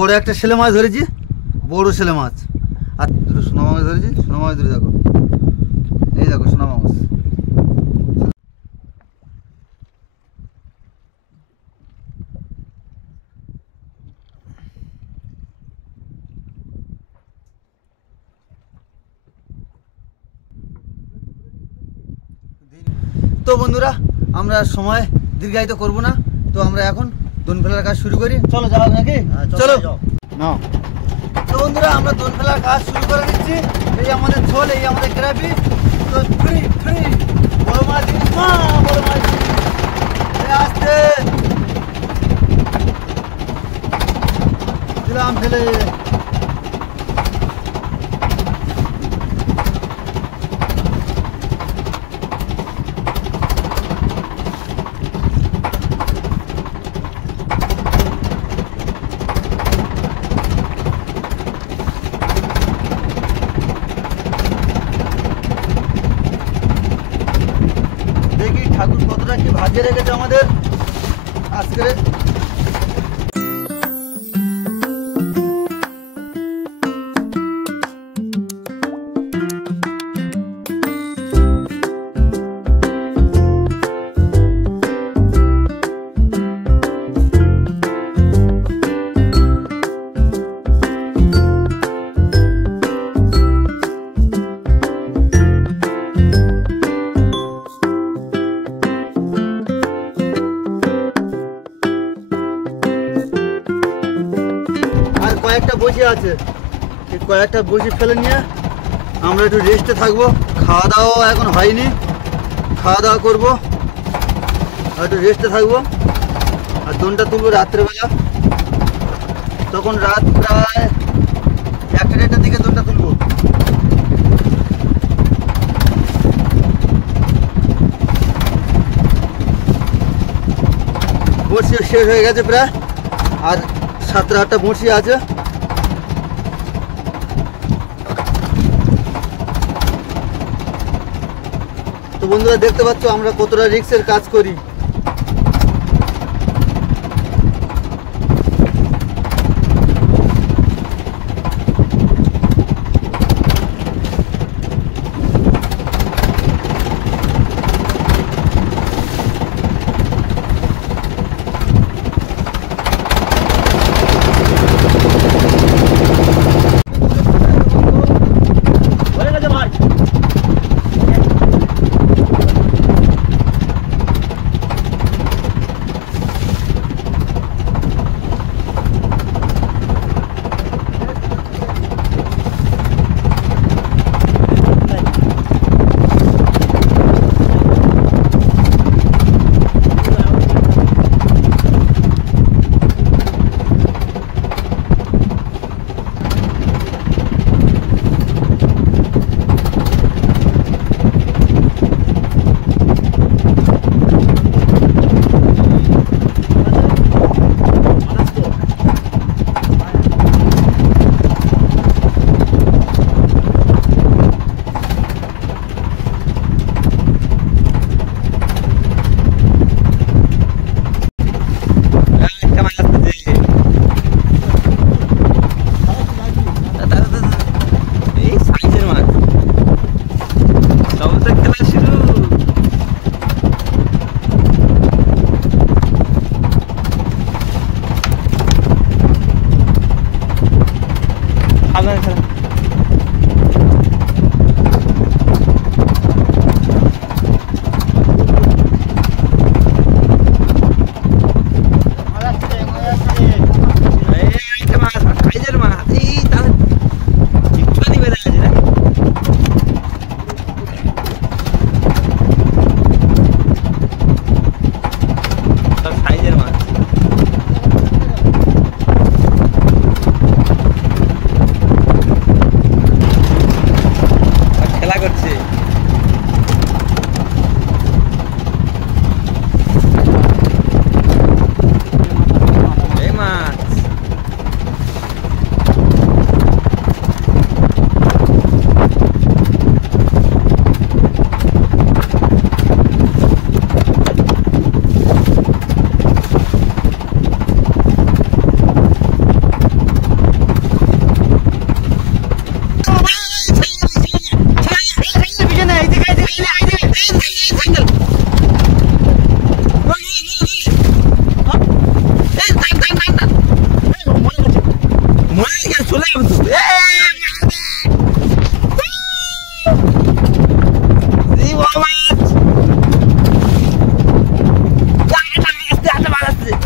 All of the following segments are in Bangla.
বড় একটা ছেলে মাছ ধরেছি, বড় ছেলে মাছ। আর দুটো সোনা মাছ ধরেছি, সোনা মাছ ধরে দেখো, এই দেখো সোনা মাছ। তো বন্ধুরা, আমরা সময় দীর্ঘায়িত করব না, তো আমরা এখন দোন ফেলার কাজ শুরু করি। চলো যাওয়া নাকি? চলো নাও। তো বন্ধুরা, আমরা দোন ফেলার কাজ শুরু করে দিচ্ছি। এই আমাদের ঝোল, এই আমাদের গ্রাভি। তো ফ্রি ফ্রি বড় মাছ, বড় মাছ আসতে দিলাম ফেলে। ঠাকুর কতটা কি ভাগ্যে রেখেছে আমাদের আজকে। কয়েকটা বসে আছে, এই কয়েকটা বসে ফেলে নিয়ে আমরা একটু রেস্টে থাকবো। খাওয়া দাওয়া এখন হয়নি, খাওয়া দাওয়া করবো, একটু রেস্টে থাকবো। আর দোনটা তুলবো রাত্রেবেলা, তখন রাত প্রায় 1-1:30টার দিকে দোনটা তুলবো। বড়শি শেষ হয়ে গেছে প্রায়, আর 7-8টা বড়শি আছে। তো বন্ধুরা, দেখতে পাচ্ছ আমরা কতটা রিস্কের কাজ করি।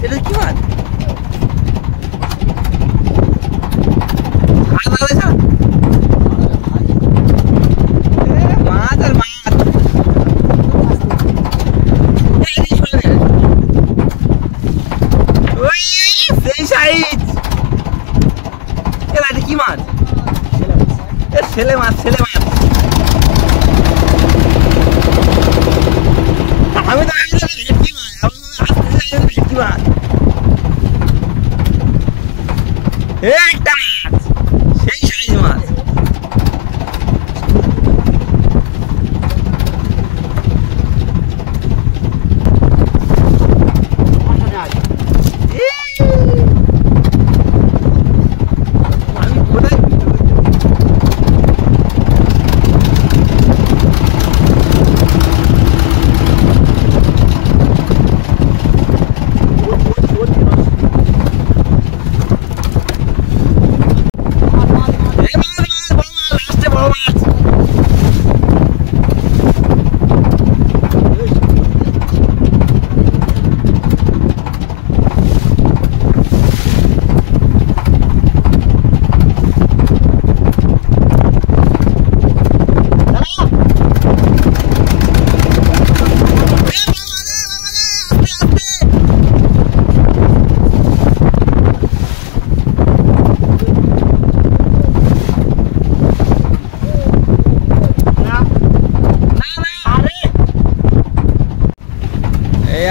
এটা কি মাছ? মাছ আর মাছ সেই সাইজ। এটা কি মাছ? ছেলে মাছ, ছেলে মাছ। আমি তো ভেটকি মাছ, ভেটকি মাছ। একটা মাছ, সেই সাইজ মাছ। আমি কোথায়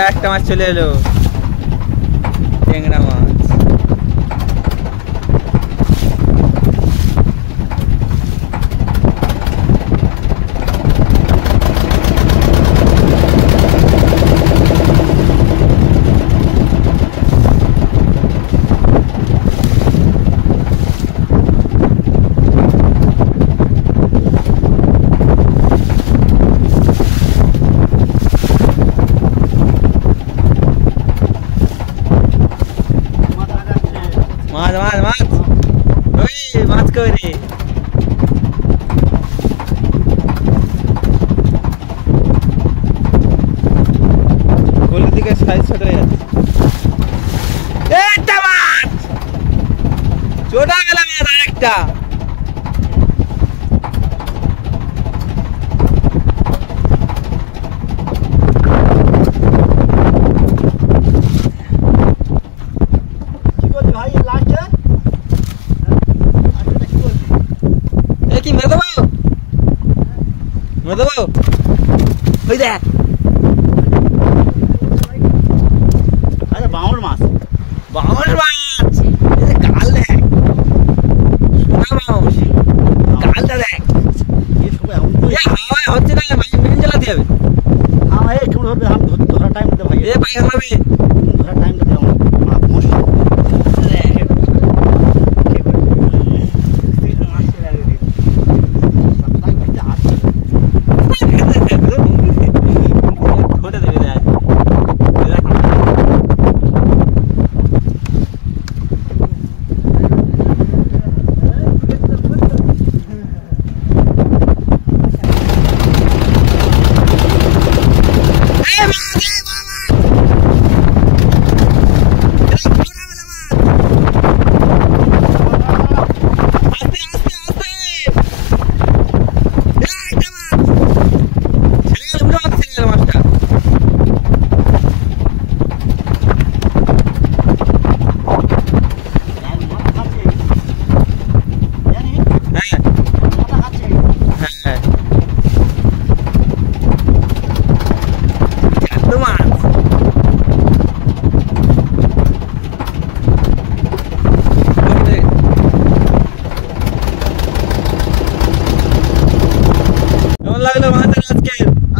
একটা মাছ চলে এলো, ট্যাংরা মাছ। মাছ মাছ মাছ, ওই মাছ কই রে? গোলের দিকে সাইজ ছোট হয়ে যাচ্ছে। একটা মাছ চোটা গেল, মাছ আরেকটা। কি মেরে দেবো, মেরে দেবো? ওই দেখ, বাউর মাছ, বাউর মাছ। গাল দেখ, সোনা বাউস, গালটা দেখ। হাওয়ায় হচ্ছে না, মেন জ্বালাতে হবে। হ্যাঁ একটু ধরবে, আমি ধরার টাইম দিতে ভাই। এ পায়ে ধরবে, ধরার টাইম দিতে আমার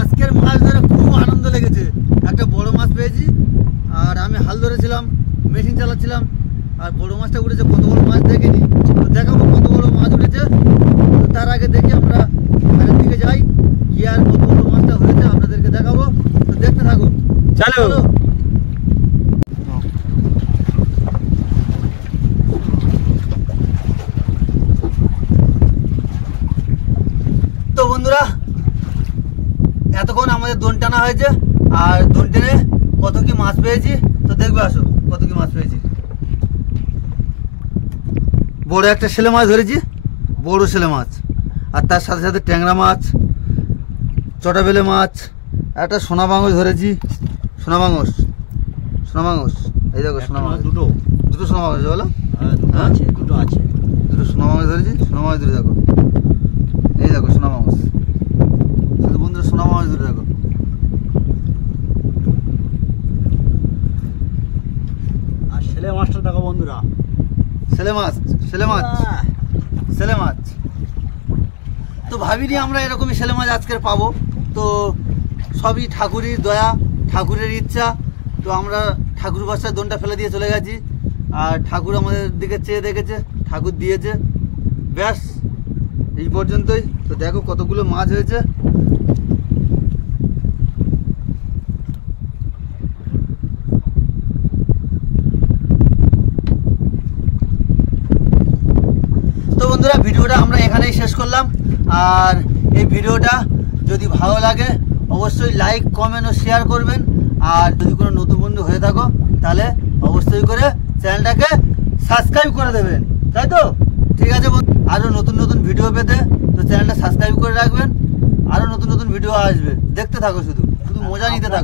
আজকের মাছ ধরে খুব আনন্দ লেগেছে। একটা বড় মাছ পেয়েছি, আর আমি হাল ধরেছিলাম, মেশিন চালাচ্ছিলাম, আর বড় মাছটা উঠেছে। কত বড় মাছ দেখিনি, তো দেখাবো কত বড় মাছ উঠেছে। তো তার আগে দেখি আমরা বাইরের দিকে যাই, গিয়ে আর কত বড় মাছটা হয়েছে আপনাদেরকে দেখাবো। তো দেখতে থাকো, চলো। এতক্ষণ আমাদের দোন টানা হয়েছে, আর দোন টেনে কত কি মাছ পেয়েছি তো দেখবে, আসো কত কি মাছ পেয়েছি। বড় একটা ছেলে মাছ ধরেছি, বড় ছেলে মাছ, আর তার সাথে সাথে ট্যাংরা মাছ, চটা বেলে মাছ, একটা সোনা বাংশ ধরেছি, সোনা বাংশ, সোনা বাংশ, এই দেখো সোনা বাংশ, দুটো দুটো সোনা বাংশ বলো, দুটো আছে, দুটো আছে। দুটো সোনা মাছ ধরেছি, সোনা মাছ ধরে দেখো, এই দেখো সোনা মাছ, শুধু বন্ধুরা সোনা মাছ ধরে দেখো। আর ছেলে মাছটা দেখো বন্ধুরা, ছেলে মাছ, ছেলে মাছ, ছেলে মাছ। তো ভাবিনি আমরা এরকমই ছেলে মাছ আজকের পাবো, তো সবই ঠাকুরের দয়া, ঠাকুরের ইচ্ছা। তো আমরা ঠাকুর বাসায় দোনটা ফেলে দিয়ে চলে গেছি, আর ঠাকুর আমাদের দিকে চেয়ে দেখেছে, ঠাকুর দিয়েছে, ব্যাস এই পর্যন্তই। তো দেখো কতগুলো মাছ হয়েছে। তো বন্ধুরা ভিডিওটা আমরা এখানেই শেষ করলাম, আর এই ভিডিওটা যদি ভালো লাগে অবশ্যই লাইক, কমেন্ট ও শেয়ার করবেন। আর যদি কোনো নতুন বন্ধু হয়ে থাকো তাহলে অবশ্যই করে চ্যানেলটাকে সাবস্ক্রাইব করে দেবেন, তাই তো? ঠিক আছে, আরও নতুন নতুন ভিডিও পেতে তো চ্যানেলটা সাবস্ক্রাইব করে রাখবেন। আরও নতুন নতুন ভিডিও আসবে, দেখতে থাকো, শুধু শুধু মজা নিতে থাকো।